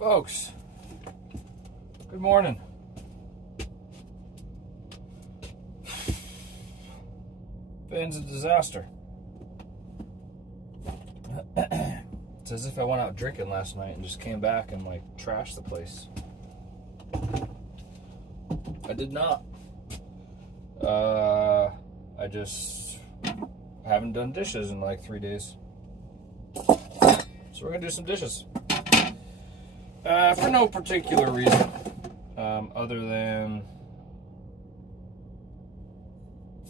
Folks, good morning. Van's a disaster. It's as if I went out drinking last night and just came back and like trashed the place. I did not. I just haven't done dishes in like 3 days. So we're gonna do some dishes. For no particular reason, other than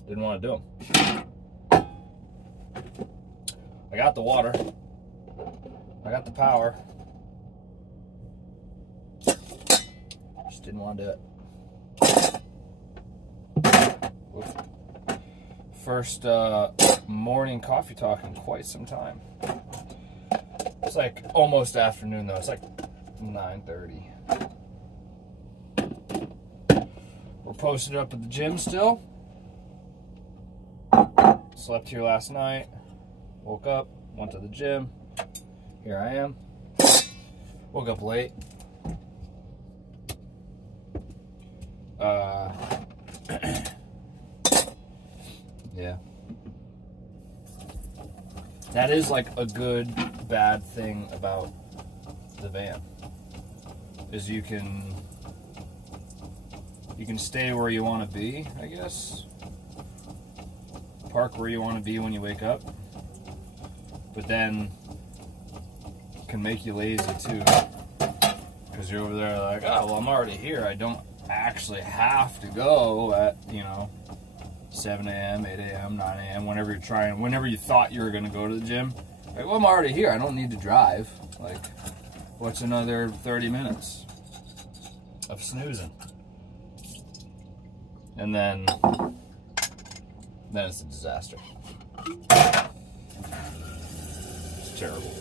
didn't want to do them. I got the water. I got the power. Just didn't want to do it. Oops. First morning coffee talk in quite some time. It's like almost afternoon though. It's like 9:30. We're posted up at the gym still. Slept here last night. Woke up, went to the gym. Here I am. Woke up late. Yeah. That is like a good, bad thing about the van. Is you can stay where you want to be, I guess. Park where you want to be when you wake up. But then can make you lazy too. Because you're over there like, oh, well, I'm already here. I don't actually have to go at, 7 a.m., 8 a.m., 9 a.m., whenever you thought you were going to go to the gym. Like, well, I'm already here. I don't need to drive. Like, what's another 30 minutes of snoozing? And then it's a disaster. It's terrible.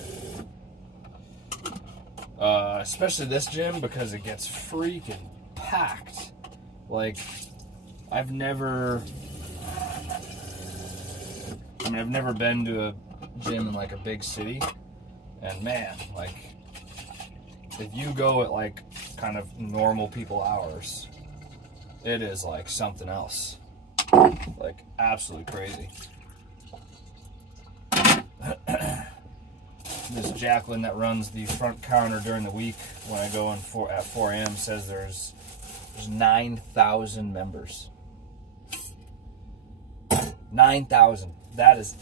Especially this gym because it gets freaking packed. Like, I've never been to a gym in like a big city, and man, like, if you go at like kind of normal people hours, it is like something else. Like, absolutely crazy. This Jacqueline that runs the front counter during the week when I go in at 4 a.m. says there's 9,000 members. 9,000. That is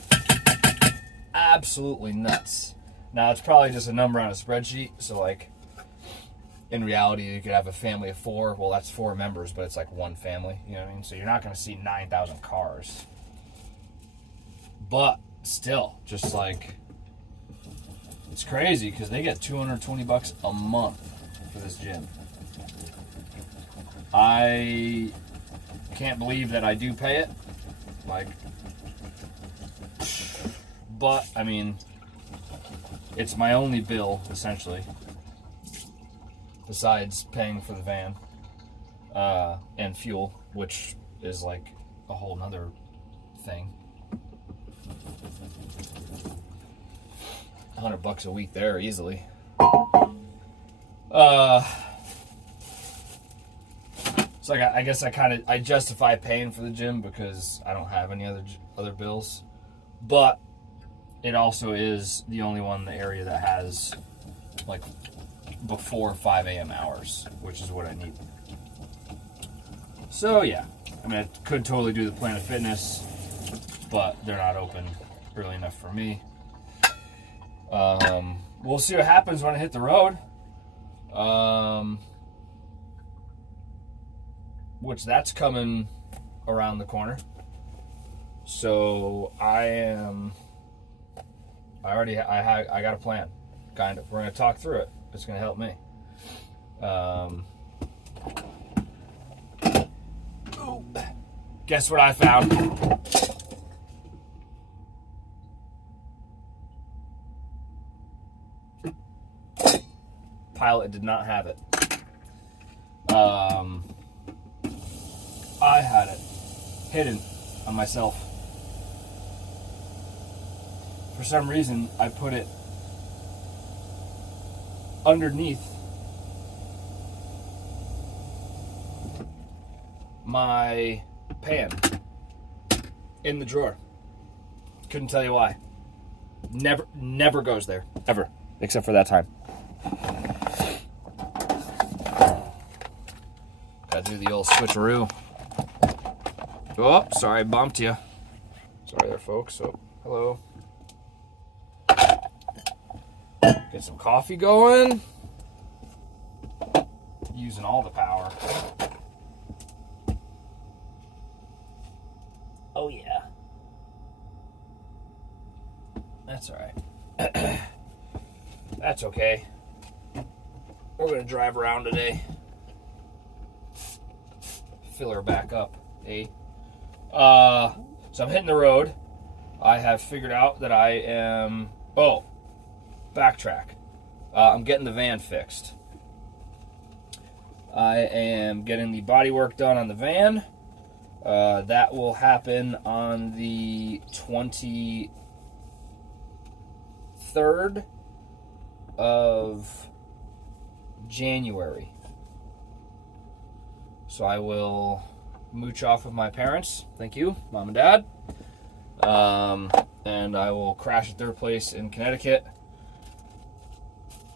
absolutely nuts. Now, it's probably just a number on a spreadsheet, so like, in reality, you could have a family of 4. Well, that's 4 members, but it's like one family, you know what I mean? So you're not going to see 9,000 cars. But still, just like, it's crazy because they get $220 a month for this gym. I can't believe that I do pay it. Like, but, I mean, it's my only bill, essentially. Besides paying for the van and fuel, which is like a whole nother thing. $100 a week there easily. So like, I guess I justify paying for the gym because I don't have any other bills, but it also is the only one in the area that has like before 5 a.m. hours, which is what I need. So yeah, I mean, I could totally do the Planet Fitness, but they're not open early enough for me. We'll see what happens when I hit the road. Which that's coming around the corner. So I got a plan, kind of. We're gonna talk through it. It's gonna help me. Guess what I found? Pilot did not have it. I had it hidden on myself. For some reason, I put it underneath my pan in the drawer. Couldn't tell you why. Never goes there, ever, except for that time. Gotta do the old switcheroo. Oh, sorry, I bumped you. Sorry there, folks. Oh, hello. Get some coffee going. Using all the power. Oh, yeah. That's all right. That's okay. We're going to drive around today. Fill her back up, eh? So I'm hitting the road. I have figured out that I am... Oh, backtrack. I'm getting the van fixed. I am getting the body work done on the van. That will happen on the 23rd of January. So I will mooch off with my parents. Thank you, Mom and Dad. And I will crash at their place in Connecticut.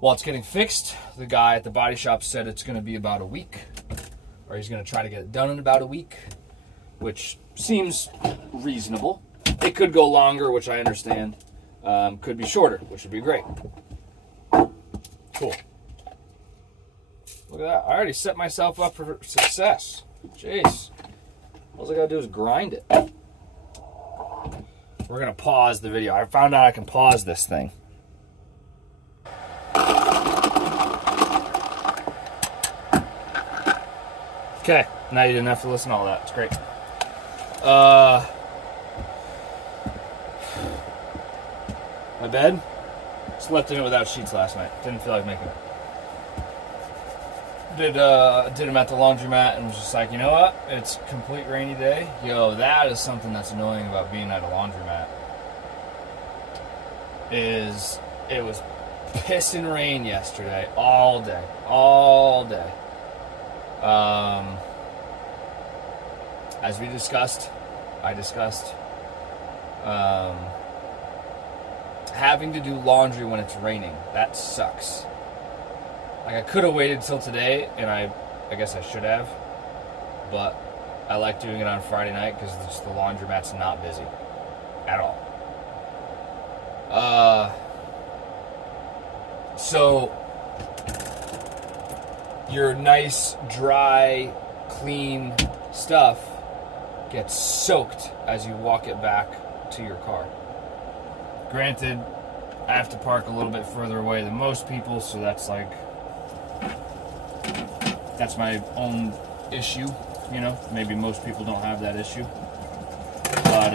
While it's getting fixed, the guy at the body shop said it's going to be about a week. Or he's going to try to get it done in about a week. Which seems reasonable. It could go longer, which I understand. Could be shorter, which would be great. Cool. Look at that. I already set myself up for success. Jeez. All I gotta do is grind it. We're gonna pause the video. I found out I can pause this thing. Okay, now you didn't have to listen to all that. It's great. My bed? Slept in it without sheets last night. Didn't feel like making it. Did them at the laundromat and was just like, you know what? It's a complete rainy day. Yo, that is something that's annoying about being at a laundromat. Is it was pissing rain yesterday all day. As we discussed, having to do laundry when it's raining. That sucks. Like, I could have waited till today, and I guess I should have, but I like doing it on Friday night because the laundromat's not busy at all. So your nice, dry, clean stuff gets soaked as you walk it back to your car. Granted, I have to park a little bit further away than most people, so that's my own issue, you know. Maybe most people don't have that issue. But,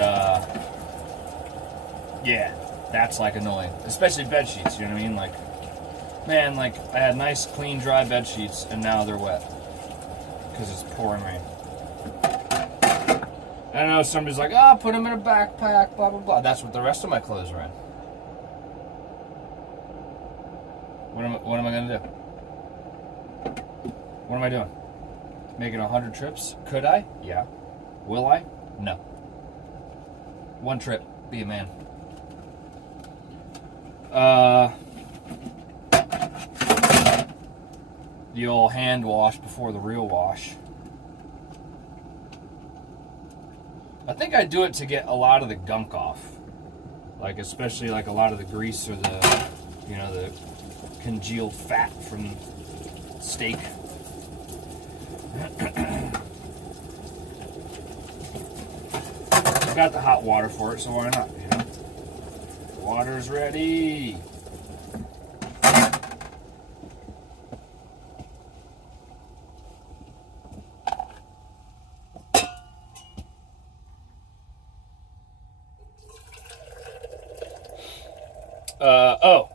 yeah, that's, like, annoying. Especially bed sheets, you know what I mean? Like, man, like, I had nice, clean, dry bed sheets, and now they're wet. Because it's pouring rain. And I know somebody's like, oh, put them in a backpack, blah, blah, blah. That's what the rest of my clothes are in. What am I going to do? What am I doing? Making 100 trips? Could I? Yeah. Will I? No. One trip. Be a man. The old hand wash before the real wash. I think I do it to get a lot of the gunk off. Like, especially like a lot of the grease or the, you know, the congealed fat from steak. Got the hot water for it, so why not? You know? Water's ready. Oh,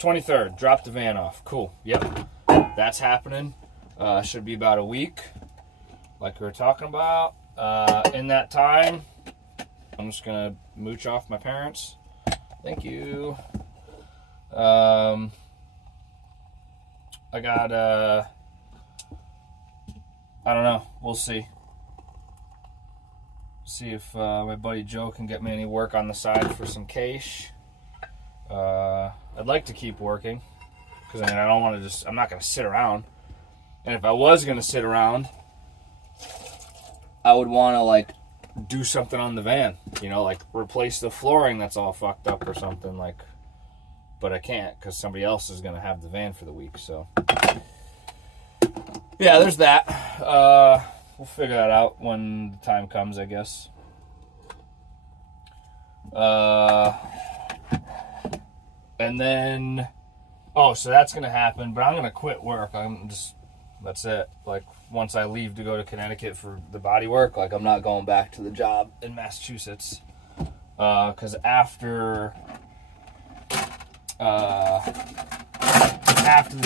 23rd. Drop the van off. Cool. Yep. That's happening. Should be about a week, like we were talking about. In that time, I'm just going to mooch off my parents. Thank you. I got, I don't know. We'll see. See if my buddy Joe can get me any work on the side for some cash. I'd like to keep working, because I mean, I don't want to just, I'm not going to sit around. And if I was going to sit around, I would want to like do something on the van, you know, like replace the flooring that's all fucked up or something, like, but I can't because somebody else is going to have the van for the week. So yeah, there's that. We'll figure that out when the time comes, I guess. And then, oh, so that's going to happen, but I'm going to quit work. That's it. Like, once I leave to go to Connecticut for the body work, like, I'm not going back to the job in Massachusetts. Because after the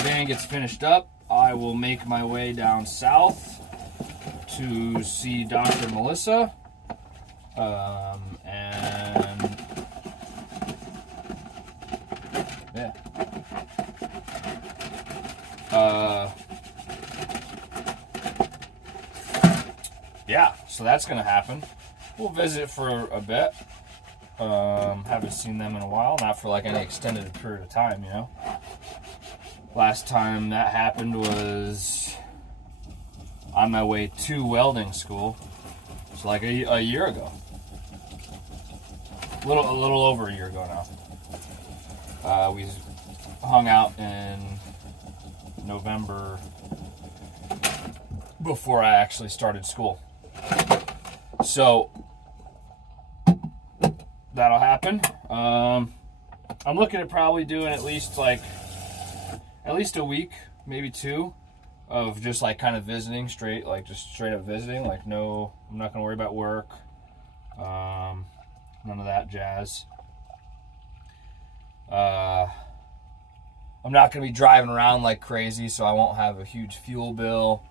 van gets finished up, I will make my way down south to see Dr. Melissa. And yeah. Yeah, so that's gonna happen. We'll visit for a bit. Haven't seen them in a while, not for like any extended period of time, you know. Last time that happened was on my way to welding school. It's like a year ago. A little over a year ago now. We hung out in November before I actually started school. So that'll happen. I'm looking at probably doing at least a week, maybe two, of just like kind of visiting, straight up visiting. Like, no, I'm not gonna worry about work. None of that jazz. I'm not gonna be driving around like crazy, so I won't have a huge fuel bill.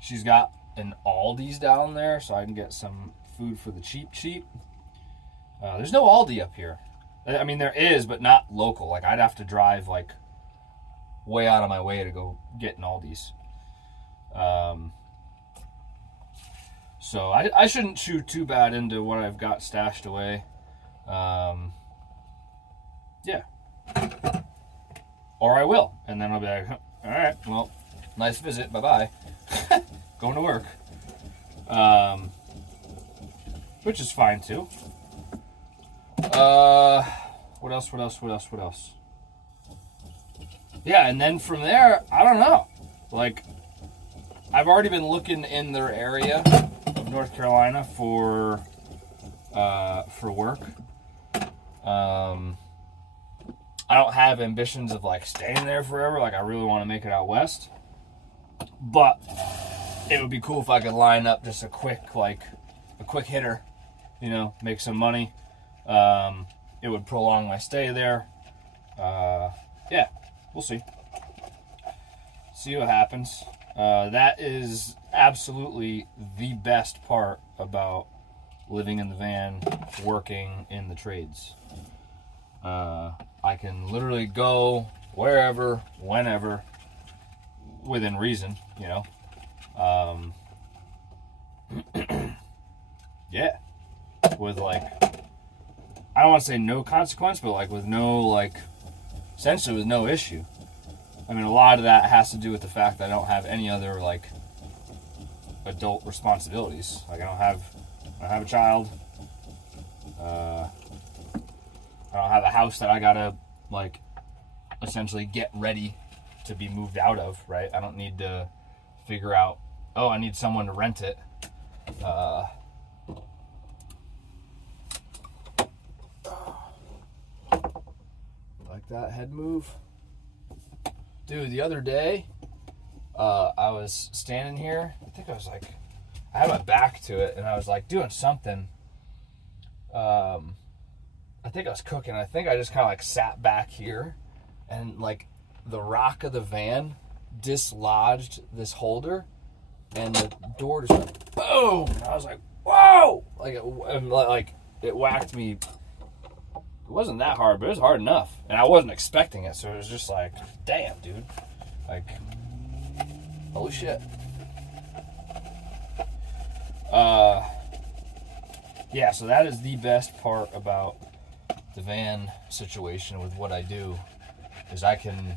She's got an Aldi's down there, so I can get some food for the cheap. There's no Aldi up here. I mean, there is, but not local. Like, I'd have to drive like way out of my way to go get an Aldi's. So I shouldn't chew too bad into what I've got stashed away. Yeah. Or I will, and then I'll be like, all right, well, nice visit, bye-bye. Going to work. Which is fine, too. What else? Yeah, and then from there, I don't know. Like, I've already been looking in their area of North Carolina for work. I don't have ambitions of like staying there forever. Like, I really want to make it out west. But it would be cool if I could line up just a quick hitter, you know, make some money. It would prolong my stay there. Yeah, we'll see. See what happens. That is absolutely the best part about living in the van, working in the trades. I can literally go wherever, whenever, within reason, you know. Yeah, with like, I don't want to say no consequence, but like with no, like, essentially with no issue. I mean, a lot of that has to do with the fact that I don't have any other like adult responsibilities. Like, I don't have a child. I don't have a house that I gotta like essentially get ready to be moved out of, right? I don't need to figure out, oh, I need someone to rent it. Like that head move. Dude, the other day, I was standing here. I think I was like, I had my back to it, and I was like doing something. I think I was cooking. I think I just kind of like sat back here, and like the rock of the van dislodged this holder, and the door just went boom. And I was like, whoa! Like it whacked me. It wasn't that hard, but it was hard enough, and I wasn't expecting it. So it was just like, damn, dude, like, holy shit. Yeah, so that is the best part about the van situation with what I do, is I can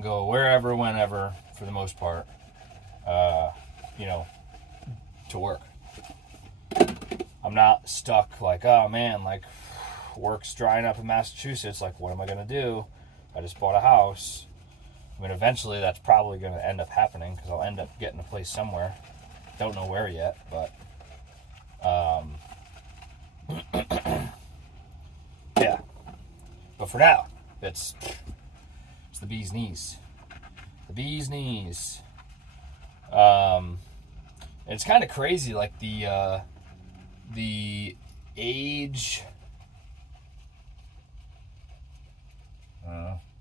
go wherever, whenever, for the most part, you know, to work. I'm not stuck like, oh man, like work's drying up in Massachusetts, like what am I gonna do? I just bought a house. I mean, eventually that's probably gonna end up happening because I'll end up getting a place somewhere. Don't know where yet, but yeah. But for now, it's the bee's knees. The bee's knees. It's kind of crazy, like the age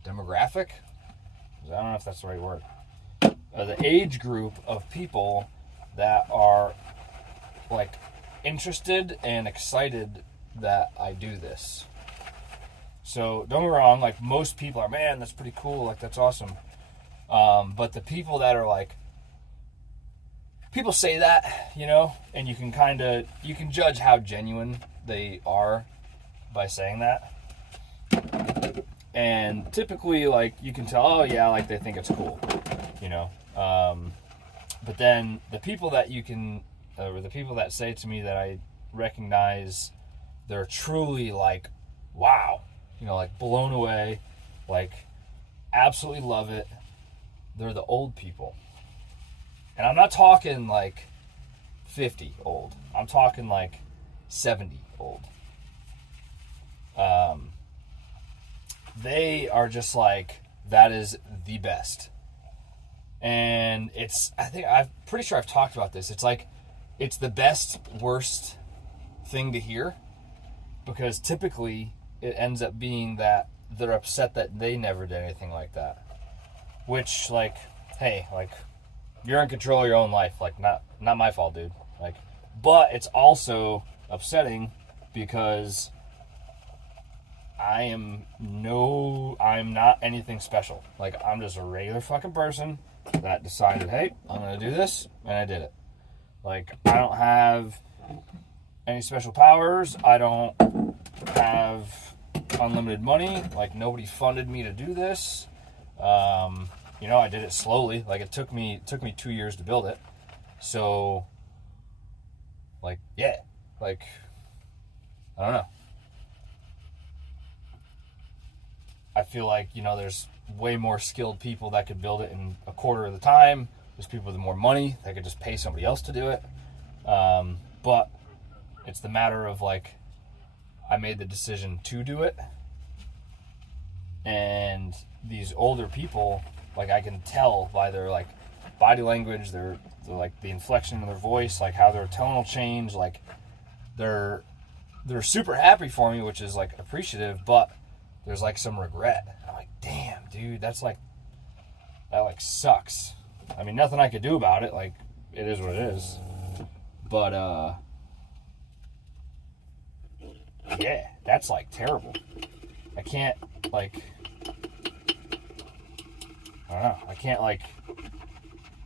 demographic. I don't know if that's the right word. The age group of people that are like interested and excited that I do this. So don't get me wrong, like most people are, man, that's pretty cool, like that's awesome. But the people that are like, people say that, you know, and you can judge how genuine they are by saying that. And typically, like, you can tell, oh yeah, like they think it's cool, you know. But then the people that or the people that say to me that I recognize they're truly like, wow, you know, like blown away, like absolutely love it, they're the old people. And I'm not talking like 50 old. I'm talking like 70 old. They are just like, that is the best. And I'm pretty sure I've talked about this. It's like, it's the best, worst thing to hear. Because typically it ends up being that they're upset that they never did anything like that. Which, like, hey, like, you're in control of your own life. Like, not my fault, dude. Like, but it's also upsetting because I'm not anything special. Like, I'm just a regular fucking person that decided, hey, I'm gonna do this, and I did it. Like, I don't have any special powers. I don't have unlimited money. Like, nobody funded me to do this. You know, I did it slowly. Like, it took me 2 years to build it. So, like, yeah. Like, I don't know. I feel like, you know, there's way more skilled people that could build it in a quarter of the time. There's people with more money that could just pay somebody else to do it. But it's the matter of, like, I made the decision to do it. And these older people, like, I can tell by their, like, body language, their like, the inflection of their voice, like, how their tone will change. Like, they're super happy for me, which is, like, appreciative, but there's, like, some regret. I'm like, damn, dude, that, like, sucks. I mean, nothing I could do about it. Like, it is what it is. But, yeah, that's, like, terrible. I can't, like, I don't know. I can't, like,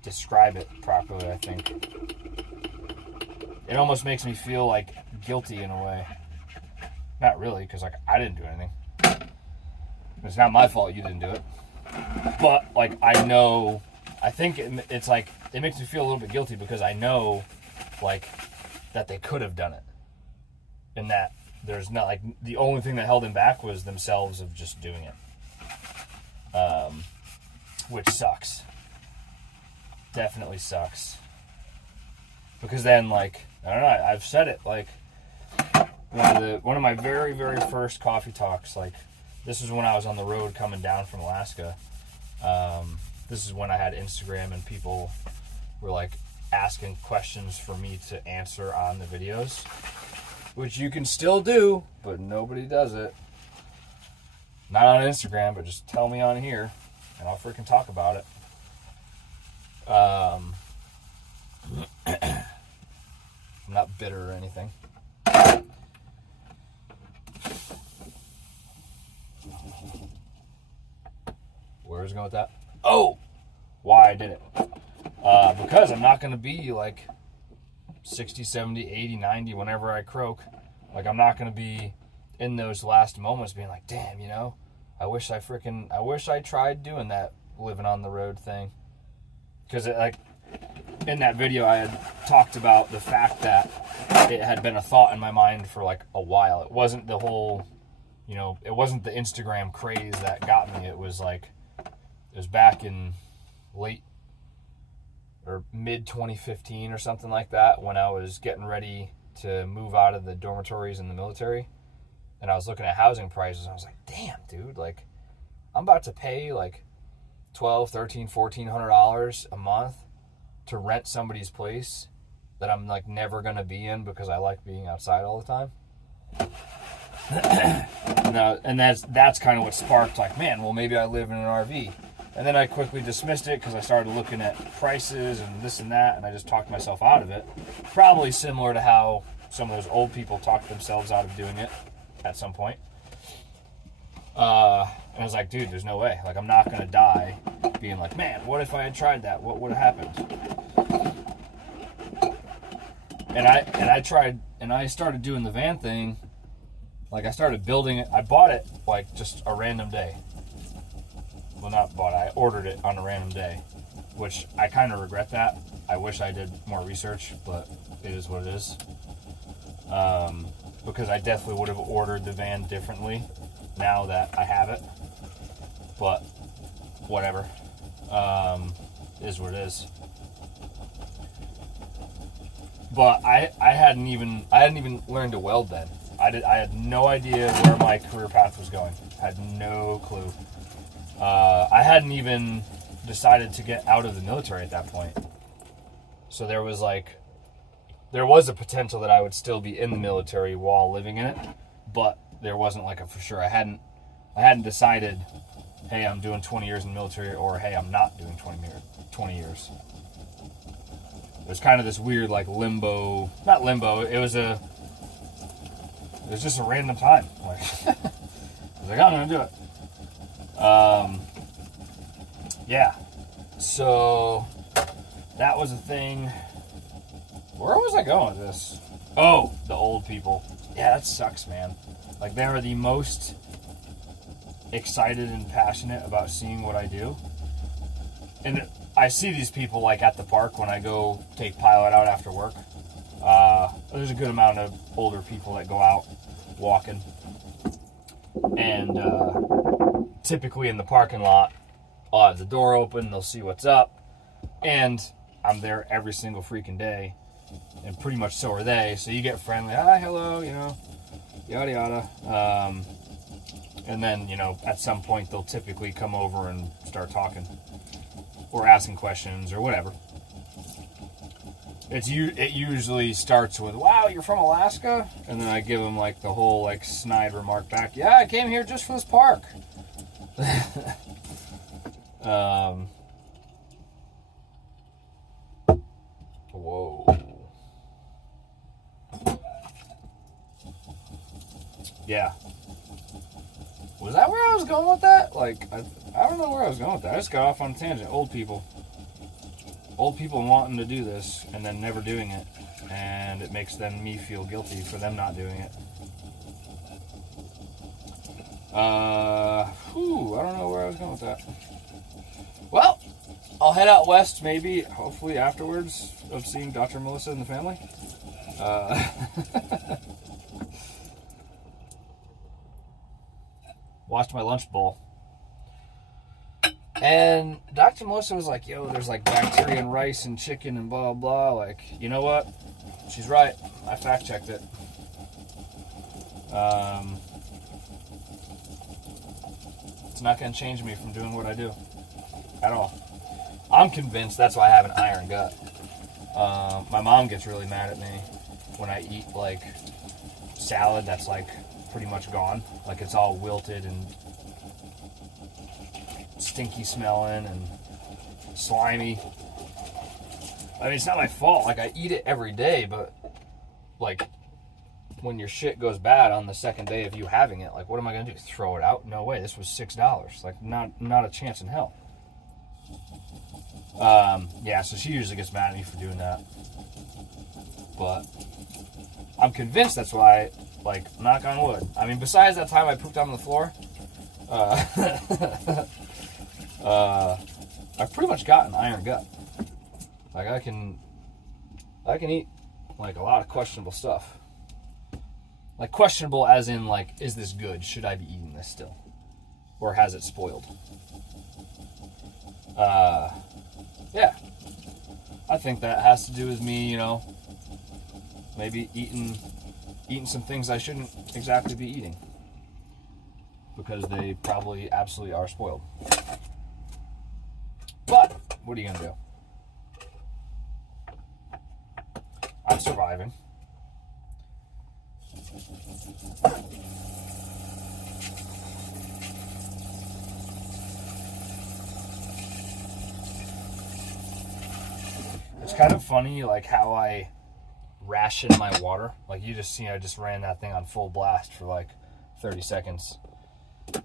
describe it properly, I think. It almost makes me feel, like, guilty in a way. Not really, because, like, I didn't do anything. It's not my fault you didn't do it. But, like, I know, I think it's, like, it makes me feel a little bit guilty because I know, like, that they could have done it. And that there's not, like, the only thing that held them back was themselves of just doing it. Which sucks. Definitely sucks. Because then, like, I don't know, I've said it, like, one of my very, very first coffee talks, like, this is when I was on the road coming down from Alaska. This is when I had Instagram and people were, like, asking questions for me to answer on the videos. Which you can still do, but nobody does it. Not on Instagram, but just tell me on here, and I'll freaking talk about it. I'm not bitter or anything. Where was I going with that? Oh! Why I did it. Because I'm not going to be, like, 60, 70, 80, 90, whenever I croak. Like, I'm not going to be in those last moments being like, damn, you know, I wish I tried doing that living on the road thing. Because, like, in that video, I had talked about the fact that it had been a thought in my mind for, like, a while. It wasn't the whole, you know, it wasn't the Instagram craze that got me. It was, like, it was back in late or mid 2015 or something like that when I was getting ready to move out of the dormitories in the military. And I was looking at housing prices, and I was like, damn, dude, like, I'm about to pay, like, $1,200, $1,300, $1,400 a month to rent somebody's place that I'm, like, never going to be in because I like being outside all the time. And that's kind of what sparked, like, man, well, maybe I live in an RV. And then I quickly dismissed it because I started looking at prices and this and that, and I just talked myself out of it. Probably similar to how some of those old people talked themselves out of doing it at some point. And I was like, dude, there's no way. Like, I'm not going to die being like, man, what if I had tried that? What would have happened? And I tried, and I started doing the van thing. Like, I started building it. I bought it, like, just a random day. Well, not bought it. I ordered it on a random day, which I kind of regret that. I wish I did more research, but it is what it is. Because I definitely would have ordered the van differently now that I have it. But whatever. Is what it is. But I hadn't even learned to weld then. I had no idea where my career path was going. I had no clue. I hadn't even decided to get out of the military at that point. So there was a potential that I would still be in the military while living in it, but there wasn't like a for sure. I hadn't decided, hey, I'm doing 20 years in the military, or hey, I'm not doing 20 years. It was kind of this weird, like, limbo. Not limbo. It was just a random time. Like, I was like, I'm gonna do it. Yeah. So that was a thing. Where was I going with this? Oh, the old people. Yeah, that sucks, man. Like, they are the most excited and passionate about seeing what I do. And I see these people, like, at the park when I go take Pilot out after work. There's a good amount of older people that go out walking. And typically in the parking lot, I'll have the door open, they'll see what's up. And I'm there every single freaking day. And pretty much so are they. So you get friendly, hi, hello, you know, yada yada. And then, you know, at some point they'll typically come over and start talking or asking questions or whatever. It usually starts with, wow, you're from Alaska? And then I give them, like, the whole, like, snide remark back, yeah, I came here just for this park. Whoa. Yeah. Was that where I was going with that? Like, I don't know where I was going with that. I just got off on a tangent. Old people. Old people wanting to do this and then never doing it. And it makes me feel guilty for them not doing it. I don't know where I was going with that. Well, I'll head out west maybe, hopefully afterwards of seeing Dr. Melissa and the family. Washed my lunch bowl. And Dr. Melissa was like, yo, there's like bacteria in rice and chicken and blah, blah. Like, you know what? She's right. I fact-checked it. It's not going to change me from doing what I do. At all. I'm convinced that's why I have an iron gut. My mom gets really mad at me when I eat, like, salad that's, like, pretty much gone. Like, it's all wilted and stinky smelling and slimy. I mean, it's not my fault. Like, I eat it every day, but, like, when your shit goes bad on the second day of you having it, like, what am I going to do? Throw it out? No way. This was $6. Like, not a chance in hell. Yeah, so she usually gets mad at me for doing that. But I'm convinced that's why, like, knock on wood. I mean, besides that time I pooped on the floor, I've pretty much got an iron gut. Like, I can eat, like, a lot of questionable stuff. Like, questionable as in, like, is this good? Should I be eating this still? Or has it spoiled? Yeah. I think that has to do with me, you know, maybe eating some things I shouldn't exactly be eating. Because they probably absolutely are spoiled. But, what are you going to do? I'm surviving. It's kind of funny, like, how I ration my water. Like, you just see, I just ran that thing on full blast for, like, 30 seconds.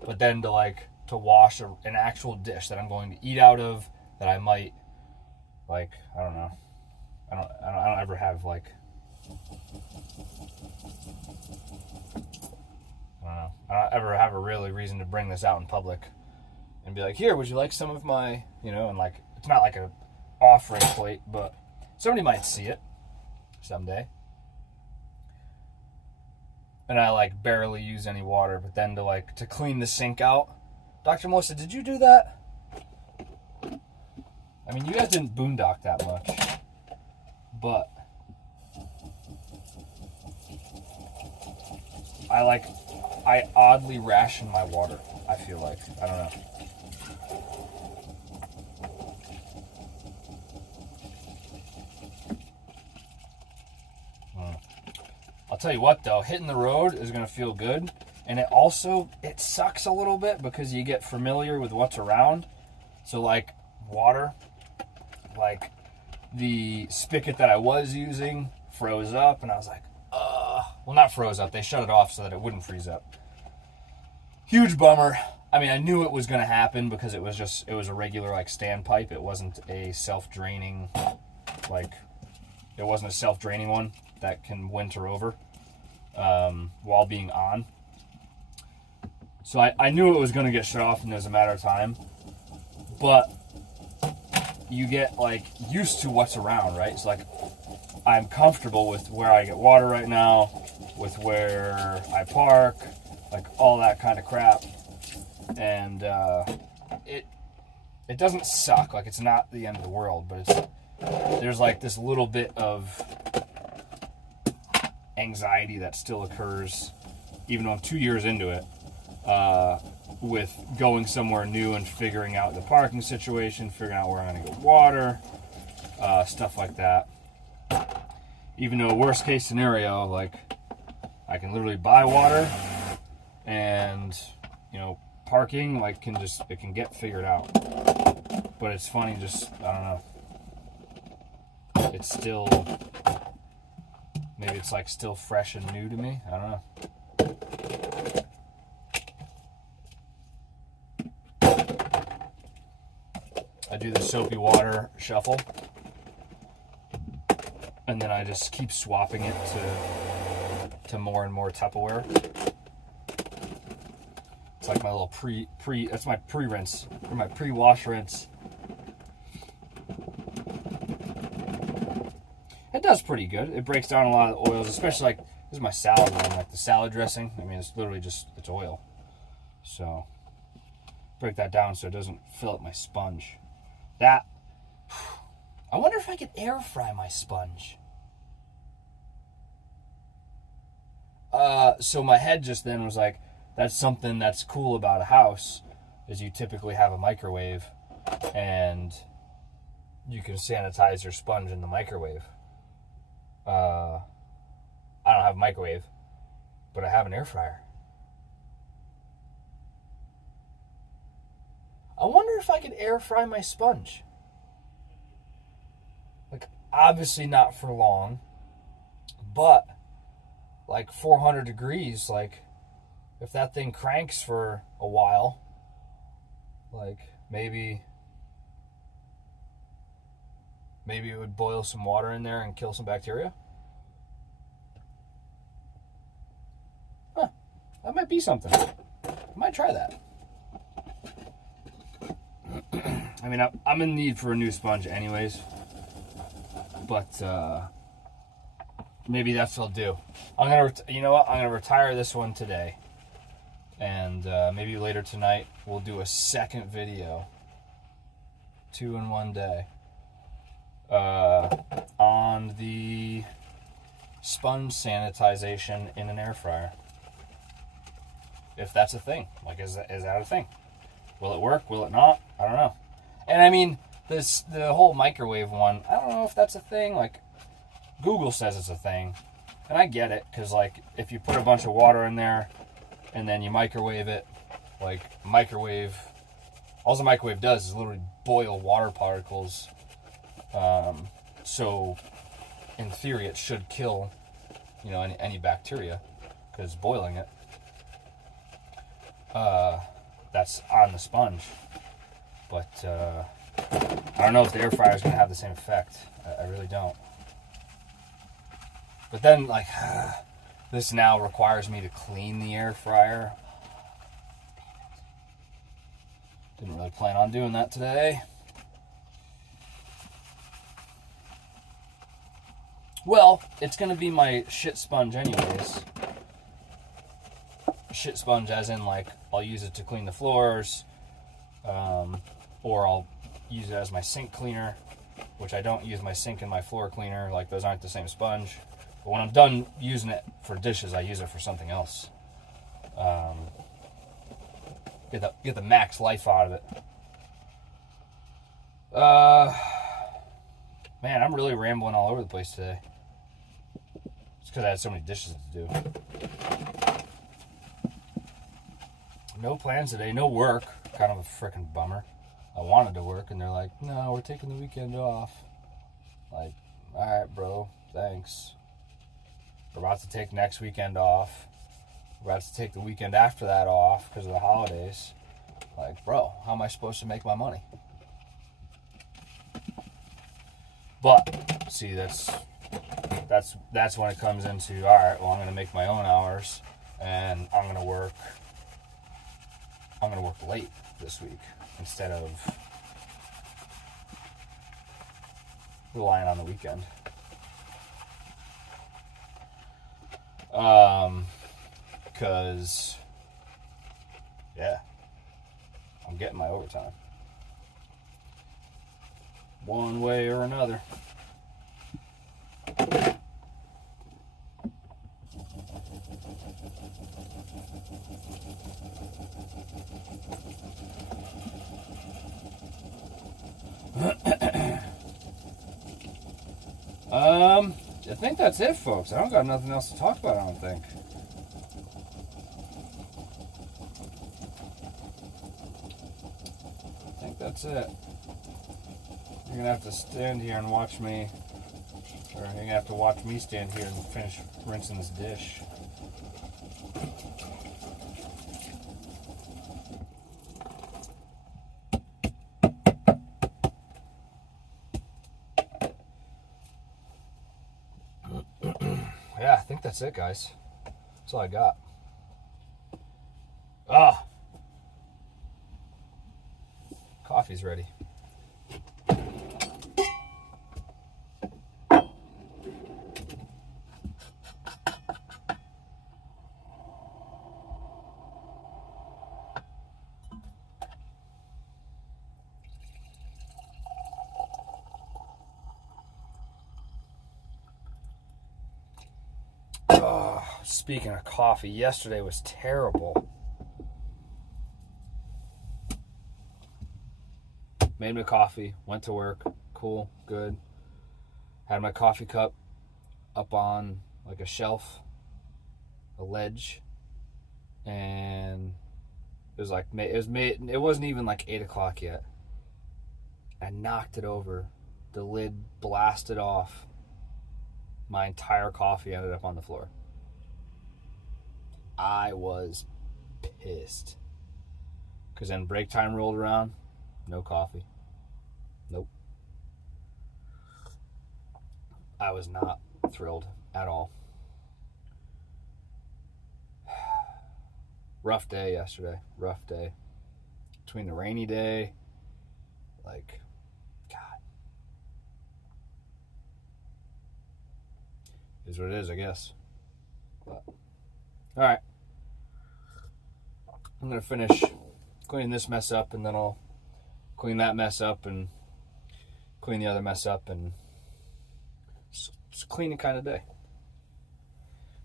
But then to wash an actual dish that I'm going to eat out of, that I might, like, I don't know. I don't ever have, like, I don't ever have a really reason to bring this out in public and be like, here, would you like some of my, you know, and, like, it's not like a offering plate, but somebody might see it someday. And I, like, barely use any water, but then to clean the sink out. Dr. Melissa, did you do that? I mean, you guys didn't boondock that much, but I oddly ration my water, I feel like. I don't know. I'll tell you what, though, hitting the road is going to feel good. And it sucks a little bit because you get familiar with what's around. So, like, water, like, the spigot that I was using froze up, and I was like, well, not froze up. They shut it off so that it wouldn't freeze up. Huge bummer. I mean, I knew it was going to happen because it was a regular, like, standpipe. It wasn't a self-draining, like, it wasn't a self-draining one that can winter over while being on. So I knew it was going to get shut off, and it was a matter of time. But you get, like, used to what's around, right? So, like, I'm comfortable with where I get water right now, with where I park, like, all that kind of crap. And it doesn't suck. Like, it's not the end of the world, but there's, like, this little bit of anxiety that still occurs, even though I'm 2 years into it, with going somewhere new and figuring out the parking situation, figuring out where I'm going to get water, stuff like that. Even though worst case scenario, like, I can literally buy water, and, you know, parking, like, it can get figured out. But it's funny, just, I don't know. It's still, maybe it's, like, still fresh and new to me. I don't know. I do the soapy water shuffle, and then I just keep swapping it to more and more Tupperware. It's like my little that's my pre-rinse, or my pre-wash rinse. It does pretty good. It breaks down a lot of the oils, especially, like, this is my salad one, like the salad dressing. I mean, it's literally just, it's oil. So, break that down so it doesn't fill up my sponge. That, I wonder if I could air fry my sponge. So my head just then was like, that's something that's cool about a house, is you typically have a microwave, and you can sanitize your sponge in the microwave. I don't have a microwave, but I have an air fryer. I wonder if I could air fry my sponge. Like, obviously not for long, but, like, 400 degrees, like, if that thing cranks for a while, like, maybe maybe it would boil some water in there and kill some bacteria. Huh. That might be something. I might try that. I mean, I'm in need for a new sponge anyways. But maybe that's what I'll do. You know what? I'm gonna retire this one today, and maybe later tonight we'll do a second video, 2 in 1 day, on the sponge sanitization in an air fryer. If that's a thing, like, is that a thing? Will it work? Will it not? I don't know. And I mean, the whole microwave one, I don't know if that's a thing. Like, Google says it's a thing, and I get it, because, like, if you put a bunch of water in there and then you microwave it, like, all the microwave does is literally boil water particles. So in theory it should kill, you know, any bacteria, because boiling it, that's on the sponge. But I don't know if the air fryer is going to have the same effect. I really don't. But then, like, this now requires me to clean the air fryer. Didn't really plan on doing that today. Well, it's going to be my shit sponge anyways. Shit sponge as in, like, I'll use it to clean the floors, or I'll use it as my sink cleaner, which I don't use my sink and my floor cleaner. Like, those aren't the same sponge. But when I'm done using it for dishes, I use it for something else. Get the max life out of it. Man, I'm really rambling all over the place today. It's because I had so many dishes to do. No plans today, no work. Kind of a freaking bummer. I wanted to work, and they're like, no, we're taking the weekend off. Like, alright, bro, thanks. We're about to take next weekend off. We're about to take the weekend after that off because of the holidays. Like, bro, how am I supposed to make my money? But, see, that's when it comes into, alright, well, I'm going to make my own hours, and I'm going to work late this week instead of relying on the weekend. Because, yeah, I'm getting my overtime. One way or another. I think that's it, folks. I don't got nothing else to talk about, I don't think. I think that's it. You're gonna have to stand here and watch me, or you're gonna have to watch me stand here and finish rinsing this dish. Yeah, I think that's it, guys. That's all I got. Coffee's ready. Speaking of coffee, yesterday was terrible. Made my coffee, went to work, cool, good. Had my coffee cup up on like a shelf, a ledge, and it wasn't even like 8 o'clock yet. I knocked it over, the lid blasted off. My entire coffee ended up on the floor. I was pissed. Because then break time rolled around, no coffee. Nope. I was not thrilled at all. Rough day yesterday. Rough day. Between the rainy day, like, God. Is what it is, I guess. But, all right. I'm going to finish cleaning this mess up, and then I'll clean that mess up and clean the other mess up, and it's a cleaning kind of day.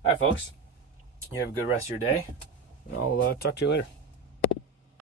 All right, folks. You have a good rest of your day, and I'll talk to you later.